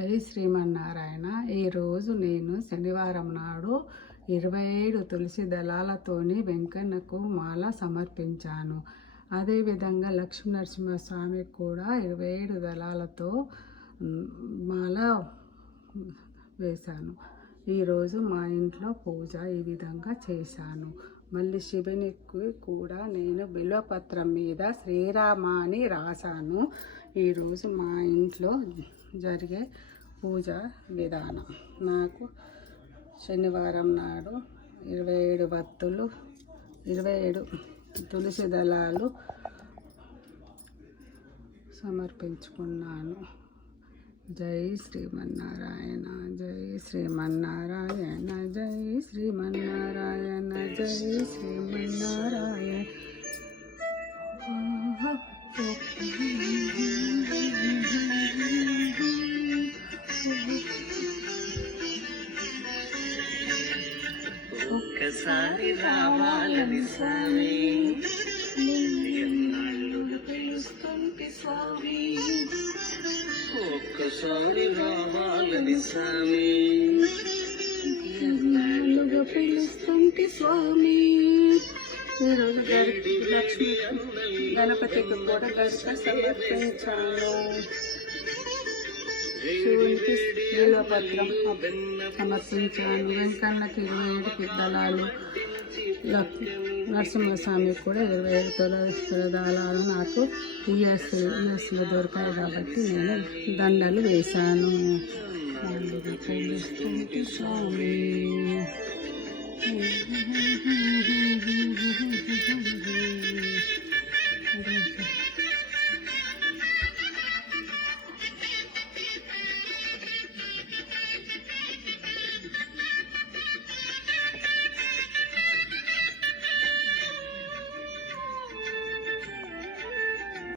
జై శ్రీమన్నారాయణ. ఈరోజు నేను శనివారం నాడు 27 తులసి దళాలతోని వెంకన్నకు మాల సమర్పించాను. అదేవిధంగా లక్ష్మీ నరసింహస్వామికి కూడా 27 దళాలతో మాల వేశాను. ఈరోజు మా ఇంట్లో పూజ ఈ విధంగా చేశాను. మళ్ళీ శివునికి కూడా నేను బిల్వపత్రం మీద శ్రీరామ అని రాశాను. ఈరోజు మా ఇంట్లో జరిగే పూజ విధానం. నాకు శనివారం నాడు 27 వత్తులు 27 తులసి దళాలు సమర్పించుకున్నాను. జై శ్రీమన్నారాయణ, జై శ్రీమన్నారాయణ, జై శ్రీమన్నారాయణ, జై శ్రీమన్నారాయణ. ఒక్కసారి రావాలని స్వామి, ఎన్నాళ్ళుగా పిలుస్తుంటే స్వామి, ఒక్కసారి రావాలని స్వామి, ఎన్నాళ్ళుగా పిలుస్తుంటే స్వామి. ఈరోజు గణపతికి కూడా గరిక సమర్పించాను. శివునికి బిల్వపత్రం సమర్పించాను. వెంకన్నకి 27 దళాలు, నరసింహస్వామికి కూడా 27 దళాలు నాకు యూఎస్లో దొరికాయి కాబట్టి నేను దండలు వేశాను. స్వామి